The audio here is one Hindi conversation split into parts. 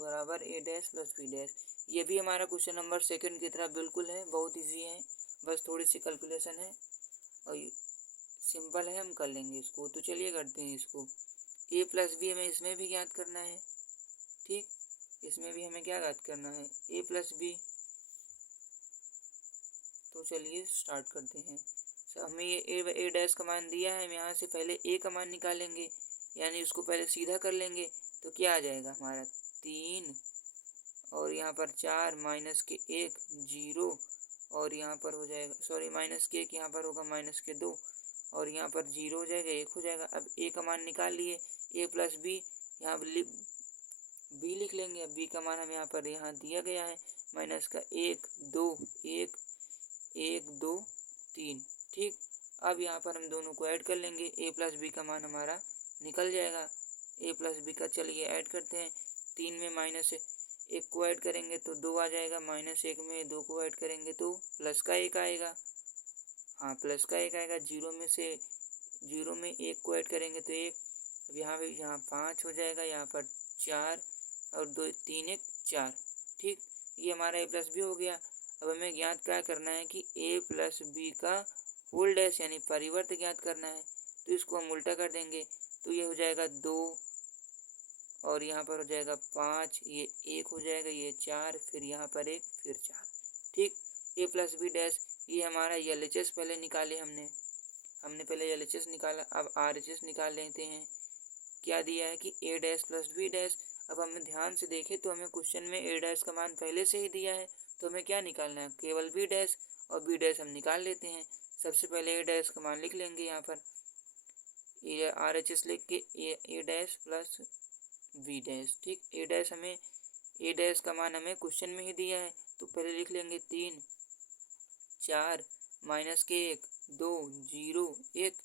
बराबर ए डैश प्लस बी डैश। ये भी हमारा क्वेश्चन नंबर 2 की तरह बिल्कुल है, बहुत इजी है, बस थोड़ी सी कैलकुलेशन है और सिंपल है, हम कर लेंगे इसको। तो चलिए करते हैं इसको। ए प्लस बी हमें इसमें भी ज्ञात करना है, ठीक, इसमें भी हमें क्या ज्ञात करना है, ए प्लस बी। तो चलिए स्टार्ट करते हैं। हमें ये ए डैश का मान दिया है, हम यहाँ से पहले ए का मान निकालेंगे, यानी उसको पहले सीधा कर लेंगे। तो क्या आ जाएगा हमारा 3 और यहाँ पर 4 माइनस के 1 0 और यहाँ पर हो जाएगा, सॉरी माइनस के 1 यहाँ पर होगा माइनस के 2 और यहाँ पर 0 हो जाएगा, 1 हो जाएगा। अब ए का मान निकाल लिए, ए प्लस बी, यहाँ बी लिख लेंगे। अब बी का मान हमें यहाँ दिया गया है माइनस का 1 2 1 1 2 3, ठीक। अब यहाँ पर हम दोनों को ऐड कर लेंगे, ए प्लस बी का मान हमारा निकल जाएगा। ए प्लस बी का चलिए ऐड करते हैं। 3 में माइनस 1 को ऐड करेंगे तो 2 आ जाएगा, माइनस 1 में 2 को ऐड करेंगे तो प्लस का 1 आएगा, हाँ प्लस का 1 आएगा। 0 में 1 को ऐड करेंगे तो 1। अब यहाँ 5 हो जाएगा, यहाँ पर 4 और 2 3 1 4, ठीक। ये हमारा ए प्लस बी हो गया। अब हमें ज्ञात क्या करना है कि ए प्लस बी का होल डैश यानी परिवर्त ज्ञात करना है। तो इसको हम उल्टा कर देंगे, तो ये हो जाएगा 2 और यहाँ पर हो जाएगा 5, ये 1 हो जाएगा, ये 4, फिर यहाँ पर 1 फिर 4, ठीक। ए प्लस बी डैश, ये हमारा एलएचएस पहले निकाले हमने पहले एलएचएस निकाला। अब आरएचएस निकाल लेते हैं। क्या दिया है कि ए डैश प्लस बी डैश। अब हमें ध्यान से देखें तो हमें क्वेश्चन में ए डैश का मान पहले से ही दिया है, तो हमें क्या निकालना है, केवल बी डैश, और बी डैश हम निकाल लेते हैं। सबसे पहले ए डैश का मान लिख लेंगे यहाँ पर, ये आरएचएस लिख के ए डैश प्लस बी डैश, ठीक। ए डैश हमें ए डैश का मान हमें क्वेश्चन में ही दिया है, तो पहले लिख लेंगे 3 4 माइनस के 1 2 0 1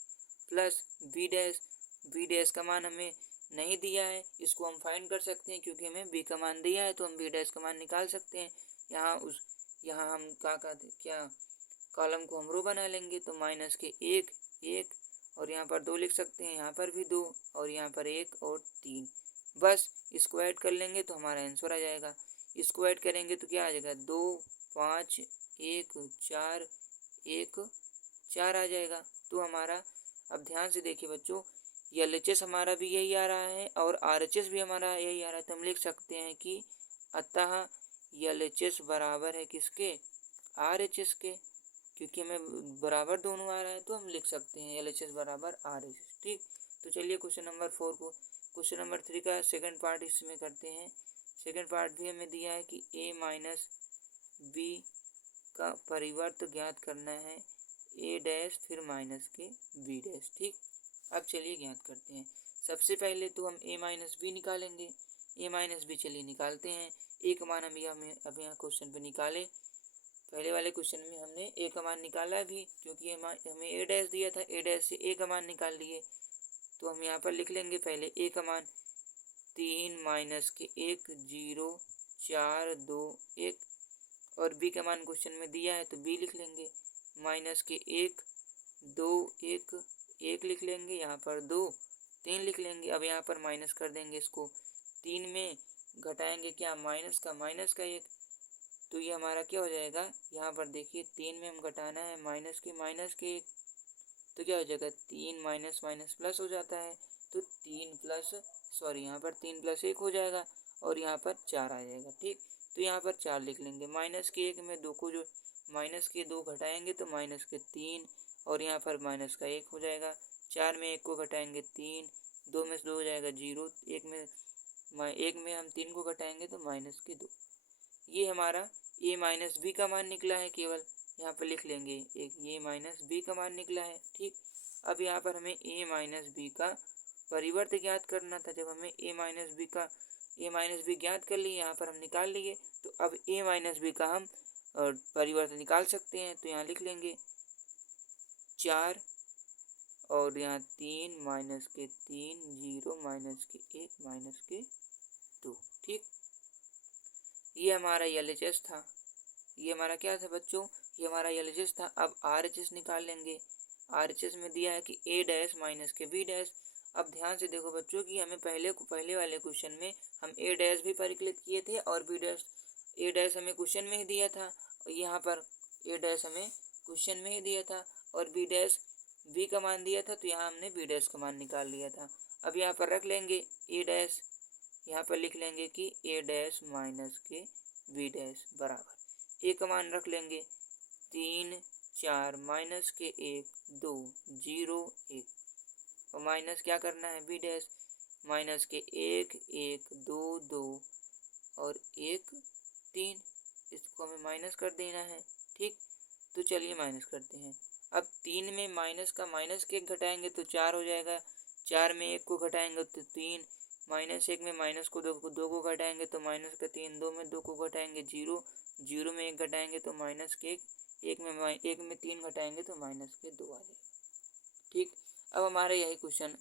प्लस बी डैश का मान हमें नहीं दिया है, इसको हम फाइंड कर सकते हैं क्योंकि हमें बी का मान दिया है, तो हम बी डैश का मान निकाल सकते हैं। यहाँ हम क्या कॉलम को हम रो बना लेंगे, तो माइनस के 1 1 और यहाँ पर 2 लिख सकते हैं, यहाँ पर भी 2 और यहाँ पर 1 और 3। बस इसको ऐड कर लेंगे तो हमारा आंसर आ जाएगा। इसको ऐड करेंगे तो क्या आ जाएगा, 2 5 1 4 1 4 आ जाएगा। तो हमारा, अब ध्यान से देखिए बच्चों, एलएचएस हमारा भी यही आ रहा है और आरएचएस भी हमारा यही आ रहा है, तो हम लिख सकते हैं कि अतः एलएचएस बराबर है किसके, आरएचएस के, क्योंकि हमें बराबर दोनों आ रहा है, तो हम लिख सकते हैं एलएचएस बराबर आरएचएस, ठीक। तो चलिए क्वेश्चन नंबर 4 को, क्वेश्चन नंबर 3 का सेकंड पार्ट इसमें करते हैं। सेकंड पार्ट भी हमें दिया है कि ए माइनस बी का परिवर्त ज्ञात करना है, ए डैश फिर माइनस के बी डैश, ठीक। अब चलिए ज्ञात करते हैं। सबसे पहले तो हम ए माइनस बी निकालेंगे। ए माइनस बी चलिए निकालते हैं। ए का मान हम यहाँ क्वेश्चन पे निकाले, पहले वाले क्वेश्चन में हमने ए का मान निकाला भी, क्योंकि हमें ए डैश दिया था, ए डैश से ए का मान निकाल लिए। तो हम यहाँ पर लिख लेंगे पहले ए का मान 3 माइनस के 1 0 4 2 1 और बी का मान क्वेश्चन में दिया है तो बी लिख लेंगे, माइनस के 1 2 1 1 लिख लेंगे, यहाँ पर 2 3 लिख लेंगे। अब यहाँ पर माइनस कर देंगे इसको, 3 में घटाएंगे क्या, माइनस का 1, तो ये हमारा क्या हो जाएगा, यहाँ पर देखिए 3 में हम घटाना है माइनस के 1, तो क्या हो जाएगा 3 माइनस माइनस प्लस हो जाता है, तो 3 प्लस यहाँ पर 3 प्लस 1 हो जाएगा और यहाँ पर 4 आ जाएगा, ठीक। तो यहाँ पर 4 लिख लेंगे, माइनस के 1 में 2 को जो माइनस के 2 घटाएंगे तो माइनस के 3 और यहाँ पर माइनस का 1 हो जाएगा। 4 में 1 को घटाएंगे 3, 2 में से 2 हो जाएगा 0, 1 में हम 3 को घटाएंगे तो माइनस के 2। ये हमारा ए माइनस बी का मान निकला है, केवल यहाँ पर लिख लेंगे एक ए माइनस बी का मान निकला है, ठीक। अब यहाँ पर हमें ए माइनस बी का परिवर्त ज्ञात करना था। जब हमें ए माइनस बी ज्ञात कर लिए, यहाँ पर हम निकाल लिए, तो अब ए माइनस बी का हम परिवर्त निकाल सकते हैं। तो यहाँ लिख लेंगे 4 और यहाँ 3 माइनस के 3 0 माइनस के 1 माइनस के 2, ठीक। ये हमारा एलएचएस था, ये हमारा क्या था बच्चों, ये हमारा एलएचएस था। अब आरएचएस निकाल लेंगे। आरएचएस में दिया है कि ए डैश माइनस के बी डैश, अब ध्यान से देखो बच्चों कि हमें पहले वाले क्वेश्चन में हम ए डैश भी परिकलित किए थे और बी डैश, ए डैश हमें क्वेश्चन में ही दिया था और यहाँ पर ए डैश हमें क्वेश्चन में ही दिया था और बी डैश बी का मान दिया था, तो यहाँ हमने बी डैश का मान निकाल लिया था। अब यहाँ पर रख लेंगे ए डैश, यहाँ पर लिख लेंगे कि ए डैश माइनस के बी डैश बराबर ए का मान रख लेंगे 3 4 माइनस के 1 2 0 1 और माइनस क्या करना है बी डैश, माइनस के 1 1 2 2 और 1 3, इसको हमें माइनस कर देना है। ठीक, तो चलिए माइनस करते हैं। अब 3 में माइनस का माइनस के 1 घटाएंगे तो 4 हो जाएगा, 4 में 1 को घटाएंगे तो 3, माइनस 1 में माइनस को 2 को घटाएंगे तो माइनस का 3, 2 में 2 को घटाएंगे 0, 0 में 1 घटाएंगे तो माइनस के 1 में 3 घटाएंगे तो माइनस के 2 आ जाएगा। ठीक, अब हमारा यही क्वेश्चन,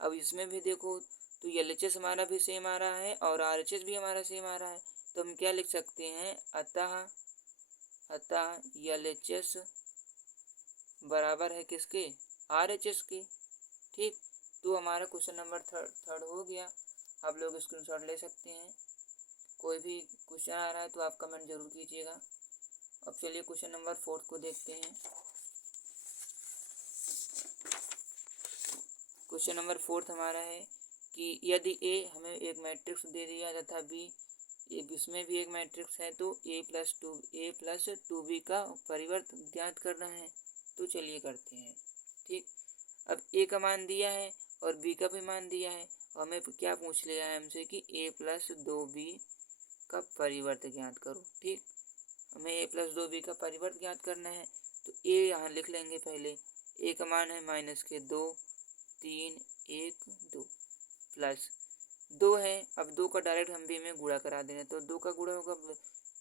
अब इसमें भी देखो तो एलएचएस हमारा भी सेम आ रहा है और आरएचएस भी हमारा सेम आ रहा है, तो हम क्या लिख सकते हैं, अतः एलएचएस बराबर है किसके, आरएचएस के। ठीक, तो हमारा क्वेश्चन नंबर थर्ड हो गया। आप लोग स्क्रीनशॉट ले सकते हैं। कोई भी क्वेश्चन आ रहा है तो आप कमेंट जरूर कीजिएगा। अब चलिए क्वेश्चन नंबर 4 को देखते हैं। क्वेश्चन नंबर 4 हमारा है कि यदि ए हमें एक मैट्रिक्स दे दिया तथा बी इसमें भी एक मैट्रिक्स है तो ए प्लस टू बी का परिवर्त ज्ञात करना है। तो चलिए करते हैं। ठीक, अब ए का मान दिया है और बी का भी मान दिया है, हमें क्या पूछ लिया है हमसे कि ए प्लस 2b का परिवर्त ज्ञात करो। ठीक, हमें ए प्लस 2b का परिवर्त ज्ञात करना है, तो ए यहाँ लिख लेंगे। पहले ए का मान है माइनस के 2 3 1 2 प्लस 2 है, अब 2 का डायरेक्ट हम बी में गुणा करा देंगे तो 2 का गुणा होगा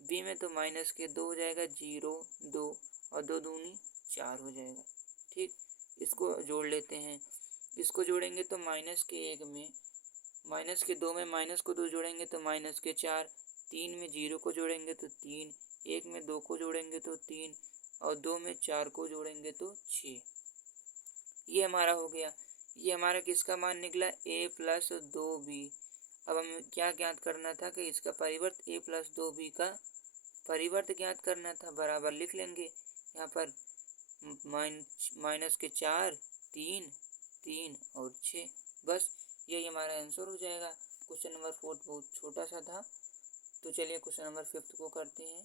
बी में तो माइनस के 2 हो जाएगा 0 2 और 2 दूनी 4 हो जाएगा। ठीक, इसको जोड़ लेते हैं, इसको जोड़ेंगे तो माइनस के 1 में माइनस के 2 में माइनस को 2 जोड़ेंगे तो माइनस के 4, 3 में 0 को जोड़ेंगे तो 3, 1 में 2 को जोड़ेंगे तो 3 और 2 में 4 को जोड़ेंगे तो 6। ये हमारा हो गया। ये हमारा किसका मान निकला, ए प्लस 2b। अब हमें क्या ज्ञात करना था कि इसका परिवर्त ए प्लस 2b का परिवर्त ज्ञात करना था। बराबर लिख लेंगे यहाँ पर माइनस के 4 3 3 और 6, बस यही हमारा आंसर हो जाएगा। क्वेश्चन नंबर 4 बहुत छोटा सा था। तो चलिए क्वेश्चन नंबर 5 को करते हैं।